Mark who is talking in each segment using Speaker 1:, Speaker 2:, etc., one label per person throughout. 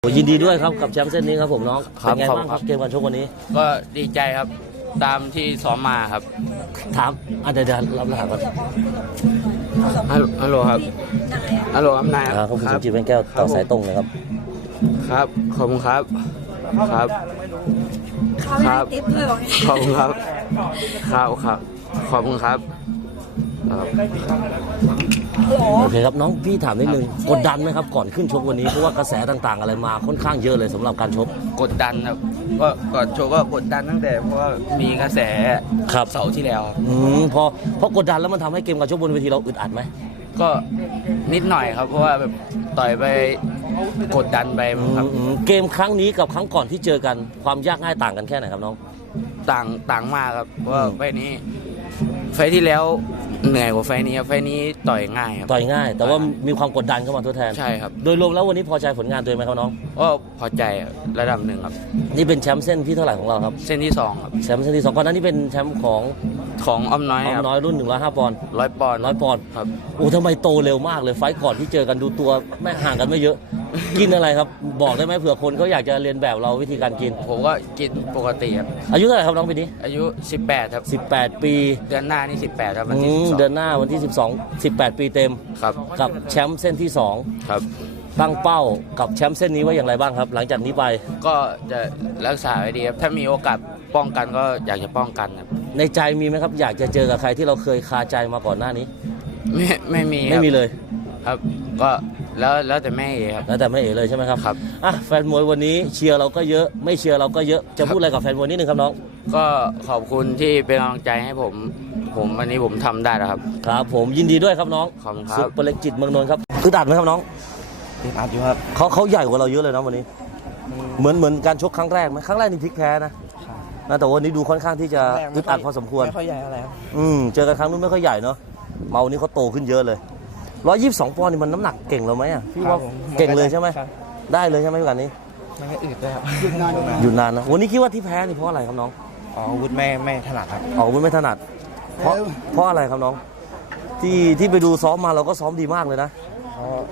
Speaker 1: โอ้ยินดีด้วยครับกับแชมป์เส้นนี้ครับผมน้อง
Speaker 2: ครับ
Speaker 1: เป็นไง
Speaker 2: ขอบ
Speaker 1: บ้าง
Speaker 2: คุณ
Speaker 1: ค
Speaker 2: ครั
Speaker 1: รับบ เกมการชกวันนี้
Speaker 2: ก็ดีใจครับตามที่ซ้อมมาครับ
Speaker 1: ถามอะเดี๋ยวเดี๋ยวรับรหัสก่อน
Speaker 2: ฮัลโหลฮัลโหลครับฮัลโหลอำนาย
Speaker 1: อ่าขอบคุณสุจิตเป็นแก้วต่อสายตรงเลยครับ
Speaker 2: ครับขอบคุณครับครับ
Speaker 3: เขาไม่ให้ติ๊บด้วยบอก
Speaker 2: ขอบคุณครับครับ ครับ ขอบคุณครับครับ
Speaker 1: โอเคครับน้องพี่ถามนิดนึงกดดันไหมครับก่อนขึ้นชกวันนี้เพราะว่ากระแสต่างๆ อะไรมาค่อนข้างเยอะเลยสำหรับการชก
Speaker 2: กดดันครับก็ก่อนโชว์ก็กดดันตั้งแต่เพราะว่ามีกระแส
Speaker 1: ครับ
Speaker 2: เสาร์ที่แล้วครับ
Speaker 1: อืมพอพอกดดันแล้วมันทำให้เกมการชกบนเวทีเราอึดอัดไหม
Speaker 2: ก็นิดหน่อยครับเพราะว่าแบบต่อยไปกดดันไป
Speaker 1: อื
Speaker 2: ครับ
Speaker 1: มอืมเกมครั้งนี้กับครั้งก่อนที่เจอกันความยากง่ายต่างกันแค่ไหนครับน้อง
Speaker 2: ต่างต่างมากครับเพราะว่า
Speaker 1: อืม
Speaker 2: ไฟล์นี้ ไฟล์ที่แล้วเหนื่อยกว่าไฟล์นี้ครับไฟล์นี้ต่อยง่ายครับ
Speaker 1: ต่อยง่าย แต่ว่ามีความกดดันเข้ามาทดแทน
Speaker 2: ใช่ครับ
Speaker 1: โดยรวมแล้ววันนี้พอใจผลงานตัวเองไหมครับน้อง
Speaker 2: ก็พอใจระดับหนึ่งครับ
Speaker 1: นี่เป็นแชมป์เส้นที่เท่าไหร่ของเราครับ
Speaker 2: เส้นที่สองครับ
Speaker 1: แชมป์เส้นที่สองก่อนหนั้นนี่เป็นแชมป์ของ
Speaker 2: ของอ้อมน้อย
Speaker 1: อ้อ
Speaker 2: ค
Speaker 1: ม
Speaker 2: รับ
Speaker 1: น้อยรุ่น 105ปอนด์
Speaker 2: ร้อยปอนด์
Speaker 1: ร้อยปอนด์
Speaker 2: ครับ
Speaker 1: โอ้ทำไมโตเร็วมากเลยไฟต์ก่อนที่เจอกันดูตัวไม่ห่างกันไม่เยอะกินอะไรครับ บอกได้ไหมเผื่อคนเขาอยากจะเรียนแบบเราวิธีการกิน
Speaker 2: ผมก็กินปกติครับ
Speaker 1: อายุเท่าไหร่ครับน้องปีนี้
Speaker 2: อายุ 18 ครับ
Speaker 1: 18 ปี
Speaker 2: เดือนหน้านี่ 18 ครับวัน
Speaker 1: อื
Speaker 2: ที่
Speaker 1: ม
Speaker 2: 12
Speaker 1: เดือนหน้าวันที่ 12 18 ปีเต็ม
Speaker 2: ครับ
Speaker 1: กับแชมป์เส้นที่
Speaker 2: ครับ
Speaker 1: 2 ตั้งเป้ากับแชมป์เส้นนี้ไว้อย่างไรบ้างครับ หลังจากนี้ไป
Speaker 2: ก็จะรักษาไว้ดีครับ ถ้ามีโอกาสป้องกันก็อยากจะป้องกันครับ
Speaker 1: ในใจมีไหมครับ อยากจะเจอกับใครที่เราเคยคาใจมาก่อนหน้านี้
Speaker 2: ไม่ไม่มีครับ
Speaker 1: ไม่มีเลย
Speaker 2: ครับ ก็ แล้วแล้วแต่แม่เองครับ
Speaker 1: แล้วแต่ไม่เอ๋เลยใช่ไหมครับ
Speaker 2: ครับ
Speaker 1: อะแฟนมวยวันนี้เชียร์เราก็เยอะไม่เชียร์เราก็เยอะจะพูดอะไรกับแฟนมวยนิดนึงครับน้อง
Speaker 2: ก็ขอบคุณที่เป็นกำลังใจให้ผม ผมวันนี้ผมทำได้แล้วครับ
Speaker 1: ครับผมยินดีด้วยครับน้อง
Speaker 2: ขอบคุณครับ
Speaker 1: ซุปเปอร์เล็กจิตเมืองนนท์ครับคือดัดไหมครับน้อง
Speaker 4: ติดอัดอยู่ครับ
Speaker 1: เขาเขาใหญ่กว่าเราเยอะเลยนะวันนี้ เหมือนเหมือนการชกครั้งแรกไหมครั้งแรกนี่พลิกแพ้นะนะแต่วันนี้ดูค่อนข้างที่จะอึดอัดพอสมควร
Speaker 4: ไม่ค่อยใหญ่อะไรครับ
Speaker 1: อืมเจอกันครั้งนู้นไม่ค่อยใหญ่เนาะมาวันนี้เขาโตขึ้นเยอะเลย ร้อยยี่สิบสองปอนด์นี่มันน้ำหนักเก่งเราไหมอะพี่ว่า
Speaker 4: ครับผม
Speaker 1: เก่งเลยใช่ไหม
Speaker 4: ครับ
Speaker 1: ได้เลยใช่ไหมพี่กันนี้
Speaker 4: ไม่ค่อยอืดด้วยครับ
Speaker 1: หยุดนานนะวันนี้คิดว่าที่แพ้นี่เพราะอะไรครับน้อง
Speaker 4: อ๋ออาวุธไม่ไม่ถนัดครับ
Speaker 1: ออกอาวุธไม่ถนัด เพราะเพราะอะไรครับน้อง ที่ที่ไปดูซ้อมมาเราก็ซ้อมดีมากเลยนะ
Speaker 4: เพราะ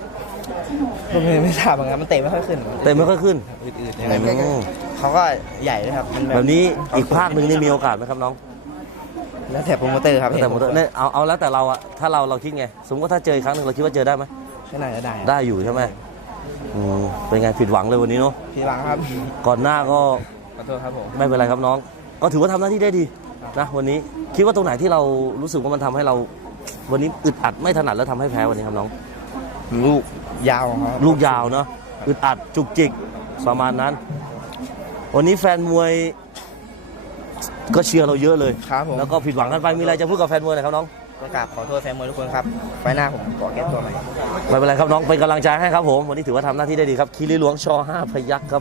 Speaker 4: ก็ไม่ไม่ทราบเหมือนกันมันเตะไม่ค่อยขึ้น
Speaker 1: เต็มไม่ค่อยขึ้น
Speaker 4: อืดๆยังไงไม่
Speaker 1: อืม
Speaker 4: เขาก็ใหญ่ด้วยครับมัน
Speaker 1: แบบนี้อีกภาคหนึ่งนี่มีโอกาสไหมครับน้อง
Speaker 4: แล้วแต่โปรโมเตอร์ครับ
Speaker 1: แต่หมดเนี่ยเอาเอาแล้วแต่เราอะถ้าเราเราคิดไง สมมติว่าถ้าเจออีกครั้งหนึ่งเราคิดว่าเจอได้ไหม
Speaker 4: แค่ไหนก็ได้ครับ
Speaker 1: ได้อยู่ใช่ไหมอืมเป็นไงผิดหวังเลยวันนี้เนาะ
Speaker 4: พี่หลังครับ
Speaker 1: ก่อนหน้าก็
Speaker 4: ขอโทษครับผม
Speaker 1: ไม่เป็นไรครับน้อง ก็ถือว่าทำหน้าที่ได้ดีนะวันนี้คิดว่าตรงไหนที่เรารู้สึกว่ามันทำให้เรา วันนี้อึดอัดไม่ถนัดแล้วทำให้แพ้วันนี้ครับน้อง
Speaker 4: ลูกยาวของเขา
Speaker 1: ลูกยาวเนาะอึดอัดจุกจิกประมาณนั้น วันนี้แฟนมวย ก็เชียร์เราเยอะเลย
Speaker 4: ครับผม
Speaker 1: แล้วก็ผิดหวังกันไปมีอะไรจะพูดกับแฟนมวยหน่อยครับน้อง
Speaker 4: ประกราบขอโทษแฟนมวยทุกคนครับ ไฟหน้าผมขอแก้ตัวใหม่
Speaker 1: ไม่เป็นไรครับน้องเป็นกำลังใจให้ครับผมวันนี้ถือว่าทำหน้าที่ได้ดีครับคีรีหลวงชอ5พยักครับ